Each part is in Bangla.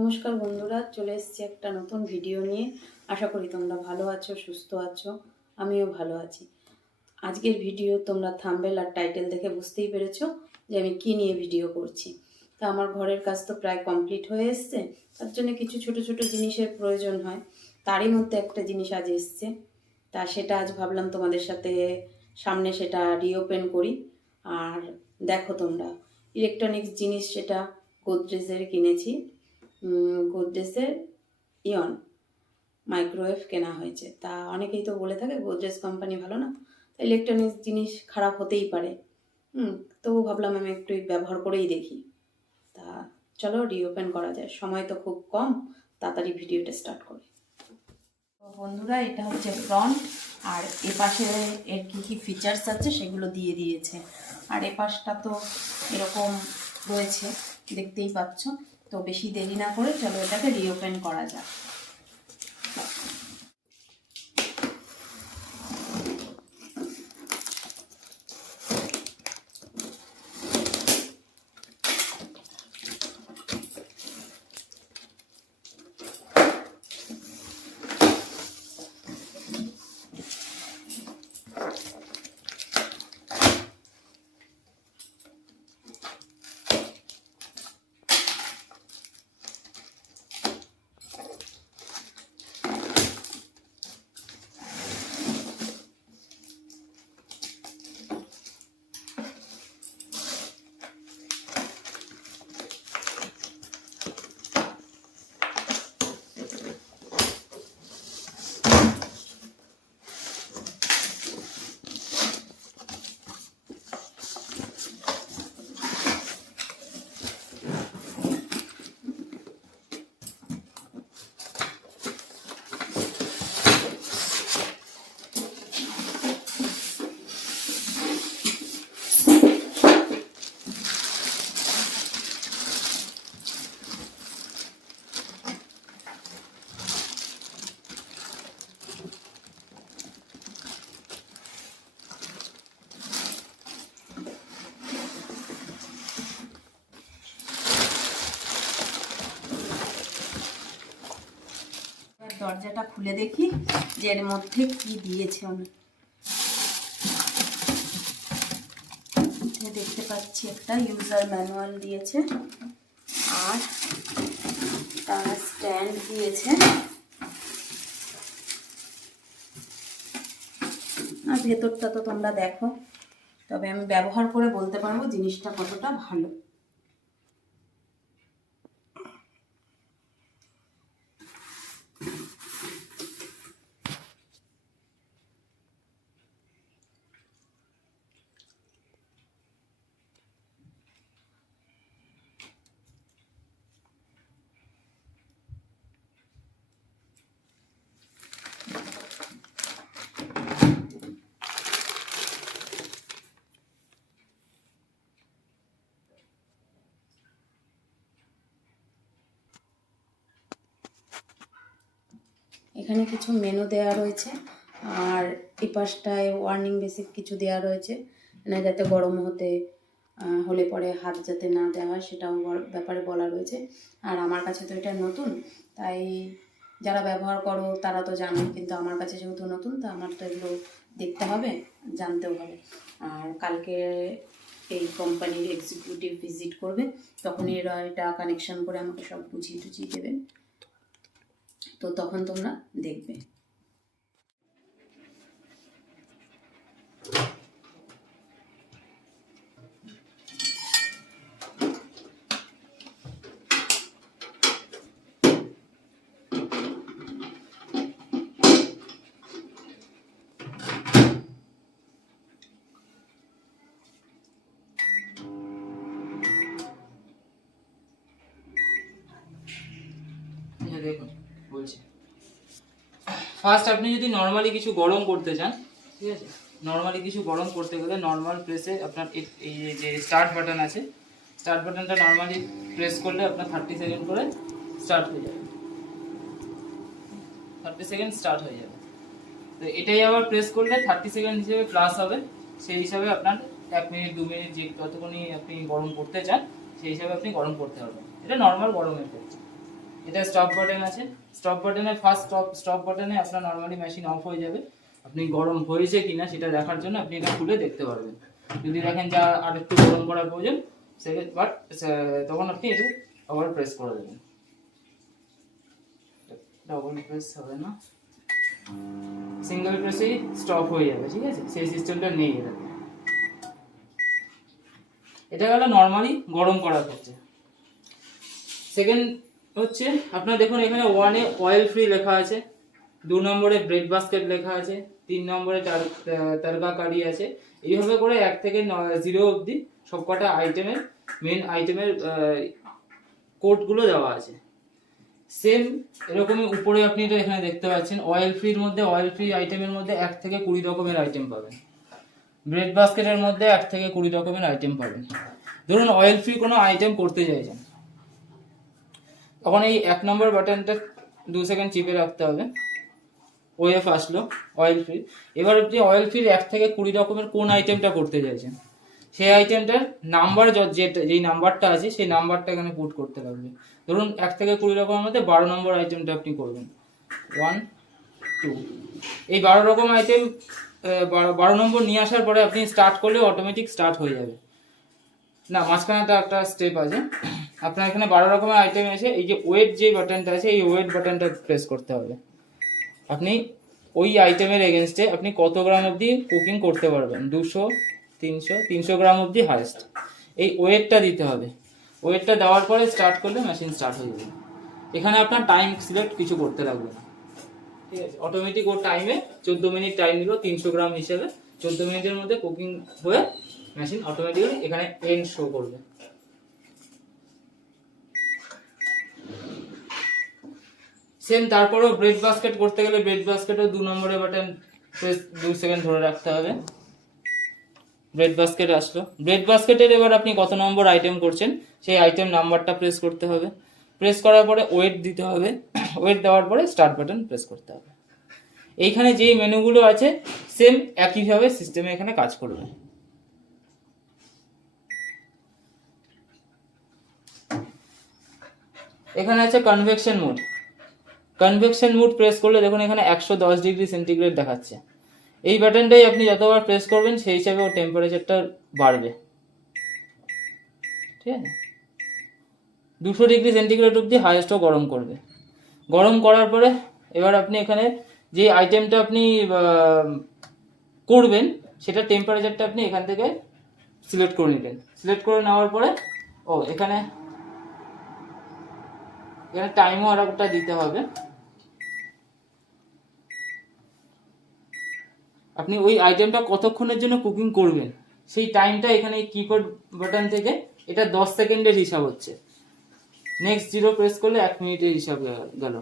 নমস্কার বন্ধুরা, চলে এসেছি একটা নতুন ভিডিও নিয়ে। আশা করি তোমরা ভালো আছো, সুস্থ আছো। আমিও ভালো আছি। আজকের ভিডিও তোমরা থাম্বনেল আর টাইটেল দেখে বুঝতেই পেরেছো যে আমি কি নিয়ে ভিডিও করছি। তা আমার ঘরের কাজ তো প্রায় কমপ্লিট হয়ে এসছে, তার জন্য কিছু ছোট ছোট জিনিসের প্রয়োজন হয়। তারই মধ্যে একটা জিনিস আজ এসছে, তা সেটা আজ ভাবলাম তোমাদের সাথে সামনে সেটা রিওপেন করি। আর দেখো তোমরা, ইলেকট্রনিক্স জিনিস সেটা গোদরেজের কিনেছি। গোদরেজের ইয়ন মাইক্রোওয়েভ কেনা হয়েছে। তা অনেকেই তো বলে থাকে গোদরেজ কোম্পানি ভালো না, ইলেকট্রনিক্স জিনিস খারাপ হতেই পারে। তবু ভাবলাম আমি একটু ব্যবহার করেই দেখি। তা চলো রিওপেন করা যায়, সময় তো খুব কম, তাড়াতাড়ি ভিডিওটা স্টার্ট করি। তো বন্ধুরা, এটা হচ্ছে ফ্রন্ট, আর এপাশে এর কী কী ফিচার্স আছে সেগুলো দিয়ে দিয়েছে। আর এপাশটা তো এরকম রয়েছে, দেখতেই পাচ্ছ। তো বেশি দেরি না করে চলো এটাকে রিওপেন করা যাক। দরজাটা খুলে দেখি যে এর মধ্যে কি দিয়েছে। দেখতে পাচ্ছি একটা ইউজার ম্যানুয়াল দিয়েছে, আর তার স্ট্যান্ড দিয়েছে, আর ভেতরটা তো তোমরা দেখো। তবে আমি ব্যবহার করে বলতে পারবো জিনিসটা কতটা ভালো। এখানে কিছু মেনু দেওয়া রয়েছে, আর এই পাশটায় ওয়ার্নিং বেসিক কিছু দেওয়া রয়েছে, মানে যাতে গরম হলে পরে হাত যাতে না দেওয়া হয় সেটাও ব্যাপারে বলা রয়েছে। আর আমার কাছে তো এটা নতুন, তাই যারা ব্যবহার করো তারা তো জানো, কিন্তু আমার কাছে যেহেতু নতুন, তা আমার তো এগুলো দেখতে হবে, জানতেও হবে। আর কালকে এই কোম্পানির এক্সিকিউটিভ ভিজিট করবে, তখন এরা এটা কানেকশন করে আমাকে সব বুঝিয়ে টুঝিয়ে দেবেন। তো তখন তোমরা দেখবে। দেখুন বলছি, ফার্স্ট আপনি যদি নর্মালি কিছু গরম করতে চান, ঠিক আছে, নর্মালি কিছু গরম করতে গেলে নর্মাল প্রেসে আপনার এই যে স্টার্ট বাটন আছে, স্টার্ট বাটনটা নর্মালি প্রেস করলে আপনার 30 সেকেন্ড করে স্টার্ট হয়ে যাবে, 30 সেকেন্ড স্টার্ট হয়ে যাবে। তো এটাই আবার প্রেস করলে 30 সেকেন্ড হিসেবে প্লাস হবে, সেই হিসাবে আপনার 1 মিনিট 2 মিনিট যে যতক্ষণই আপনি গরম করতে চান সেই হিসাবে আপনি গরম করতে পারবেন। এটা নর্মাল গরমের ক্ষেত্রে। এটা স্টপ বাটন আছে, স্টপ বাটনে ফার্স্ট স্টপ বাটনে আপনার নরমালি মেশিন অফ হয়ে যাবে। আপনি গরম হয়েছে কিনা সেটা দেখার জন্য আপনি এটা খুলে দেখতে পারবেন। যদি দেখেন যে আর একটু গরম করার প্রয়োজন সেকেন্ড বাট তখন আপনি এটা আবার প্রেস করে দেবেন। ডবল প্রেস হবে না, সিঙ্গেল প্রেসেই স্টপ হয়ে যাবে, ঠিক আছে? সেই সিস্টেমটা নেই এটাতে। এটা গেল নরমালি গরম করার ক্ষেত্রে। সেকেন্ড হচ্ছে আপনার দেখুন এখানে 1 এ অয়েল ফ্রি লেখা আছে, 2 নম্বরে ব্রেড বাস্কেট লেখা আছে, 3 নম্বরে তারকা কারি আছে। এইভাবে করে 1 থেকে 0 অবধি সবকটা আইটেমের মেন আইটেমের কোডগুলো দেওয়া আছে। সেম এরকমই উপরে আপনি এটা এখানে দেখতে পাচ্ছেন, অয়েল ফ্রির মধ্যে অয়েল ফ্রি আইটেমের মধ্যে 1 থেকে 20 রকমের আইটেম পাবেন। ব্রেড বাস্কেটের মধ্যে 1 থেকে 20 রকমের আইটেম পাবেন। ধরুন অয়েল ফ্রি কোনো আইটেম করতে চাইছেন, তখন এই 1 নম্বর বাটনটা 2 সেকেন্ড চিপে রাখতে হবে। ওএফ আসলো অয়েল ফ্রি। এবার আপনি অয়েল ফ্রির 1 থেকে 20 রকমের কোন আইটেমটা করতে চাইছেন, সেই আইটেমটার নাম্বার যেই নাম্বারটা আছে সেই নাম্বারটা এখানে পুট করতে লাগবে। ধরুন 1 থেকে 20 রকমের মধ্যে 12 নম্বর আইটেমটা আপনি করবেন, 1 2। এই 12 রকম আইটেম 12 নম্বর নিয়ে আসার পরে আপনি স্টার্ট করলে অটোমেটিক স্টার্ট হয়ে যাবে। না, মাঝখানে একটা স্টেপ আছে। আপনার এখানে 12 রকমের আইটেম এসে এই যে ওয়েট যে বাটনটা আছে এই ওয়েট বাটনটা প্রেস করতে হবে। আপনি ওই আইটেমের এগেনস্টে আপনি কত গ্রাম অবধি কুকিং করতে পারবেন, 200 300 গ্রাম অবধি হাইয়েস্ট। এই ওয়েটটা দিতে হবে। ওয়েটটা দেওয়ার পরে স্টার্ট করলে মেশিন স্টার্ট হয়ে যাবে। এখানে আপনার টাইম সিলেক্ট কিছু করতে লাগবে না, ঠিক আছে? অটোমেটিক ও টাইমে 14 মিনিট টাইম দিল 300 গ্রাম হিসেবে, 14 মিনিটের মধ্যে কুকিং হয়ে মেশিন অটোমেটিক্যালি এখানে এন্ড শো করবে। সেম তারপরেও ব্রেড বাস্কেট করতে গেলে ব্রেড বাস্কেটও 2 নম্বরের বাটন প্রেস 2 সেকেন্ড ধরে রাখতে হবে। ব্রেড বাস্কেট আসলো। ব্রেড বাস্কেটের এবার আপনি কত নম্বর আইটেম করছেন সেই আইটেম নাম্বারটা প্রেস করতে হবে। প্রেস করার পরে ওয়েট দিতে হবে। ওয়েট দেওয়ার পরে স্টার্ট বাটন প্রেস করতে হবে। এইখানে যেই মেনুগুলো আছে সেম একইভাবে সিস্টেমে এখানে কাজ করবে। এখানে আছে convection mode. Convection mode press করলে দেখুন এখানে 110 ডিগ্রি সেন্টিগ্রেড দেখাচ্ছে। এই বাটনটাই আপনি যতবার প্রেস করবেন সেই হিসাবে ও টেম্পারেচারটা বাড়বে, ঠিক আছে? 200 ডিগ্রি সেন্টিগ্রেড অবধি হাইয়েস্টও গরম করবে। গরম করার পরে এবার আপনি এখানে যে আইটেমটা আপনি করবেন সেটা টেম্পারেচারটা আপনি এখান থেকে সিলেক্ট করে নিলেন। সিলেক্ট করে নেওয়ার পরে এখানে টাইমও আর একটা দিতে হবে। আপনি ওই আইটেমটা কতক্ষণের জন্য কুকিং করবেন সেই টাইমটা এখানে কিবোর্ড বাটন থেকে এটা 10 সেকেন্ডের হিসাব হচ্ছে। নেক্সট 0 প্রেস করলে 1 মিনিটের হিসাব গেল।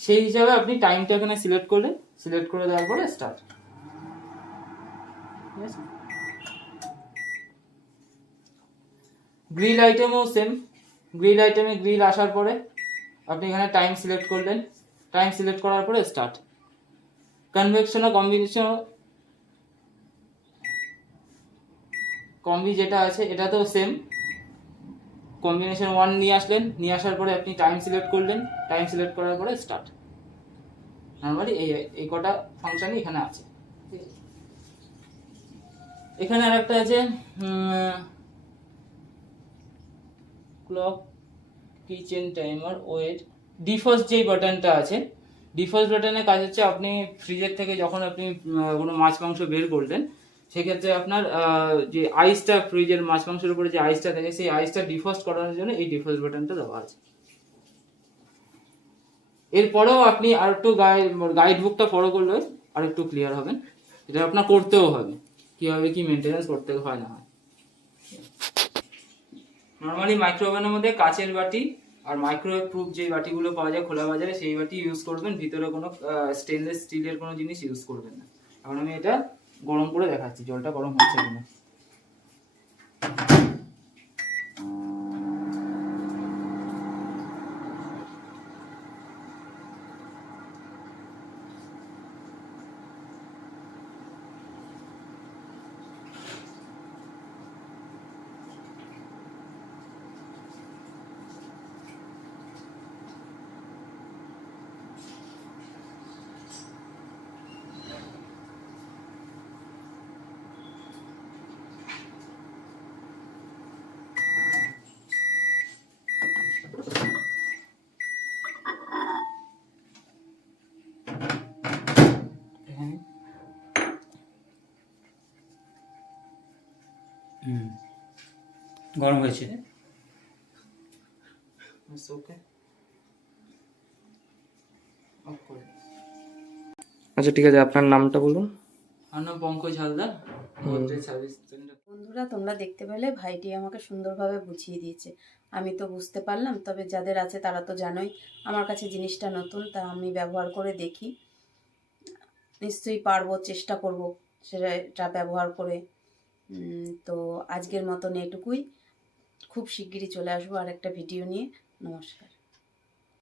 সেই হিসাবে আপনি টাইমটা এখানে সিলেক্ট করলে, সিলেক্ট করে দেওয়ার পরে স্টার্ট। ঠিক আছে? গ্রিল আইটেমও সেম। গ্রিল আইটেমে গ্রিল আসার পরে আপনি এখানে টাইম সিলেক্ট করলেন। টাইম সিলেক্ট করার পরে স্টার্ট। কনভেকশন ও কম্বি যেটা আছে এটাতেও সেম। কম্বিনেশন 1 নিয়ে আসলেন, নিয়ে আসার পরে আপনি টাইম সিলেক্ট করলেন। টাইম সিলেক্ট করার পরে স্টার্ট। নরমালি এই কটা ফাংশনই এখানে আছে। এখানে আরেকটা আছে ক্লক, কিচেন টাইমার, ওয়েট। ডিফার্স্ট যেই বাটনটা আছে, ডিফার্স্ট বাটনের কাজ হচ্ছে আপনি ফ্রিজের থেকে যখন আপনি কোনো মাছ মাংস বের করলেন সেক্ষেত্রে আপনার যে আইসটা ফ্রিজের মাছ মাংসের উপরে যে আইসটা থাকে সেই আইসটা ডিফার্স্ট করানোর জন্য এই ডিফার্স্ট বাটনটা দেওয়া আছে। এরপরেও আপনি আর একটু গাইড বুকটা ফলো করলে আর একটু ক্লিয়ার হবেন। এটা আপনার করতেও হবে, কীভাবে কি মেনটেন্যান্স করতে হয় না হয়। নর্মালি মাইক্রোওভেনের মধ্যে কাচের বাটি আর মাইক্রোওয়েভ প্রুফ যে বাটিগুলো পাওয়া যায় খোলা বাজারে সেই বাটি ইউজ করবেন। ভিতরে কোনো স্টেনলেস স্টিলের কোনো জিনিস ইউজ করবেন না। এখন আমি এটা গরম করে দেখাচ্ছি জলটা গরম হচ্ছে কিনা। গরম হয়েছে। ওকে, আচ্ছা ঠিক আছে, আপনার নামটা বলুন। আমার নাম পঙ্কজ হালদার, গোদরেজ সার্ভিস সেন্টার। বন্ধুরা, তোমরা দেখতে পেলে ভাইটি আমাকে সুন্দরভাবে বুঝিয়ে দিয়েছে। আমি তো বুঝতে পারলাম, তবে যাদের আছে তারা তো জানোই আমার কাছে জিনিসটা নতুন, তা আমি ব্যবহার করে দেখি। নিশ্চয়ই পারবো, চেষ্টা করব সেটা ব্যবহার করে। তো আজকের মতন এটুকুই। খুব শিগগিরই চলে আসবো আর একটা ভিডিও নিয়ে। নমস্কার।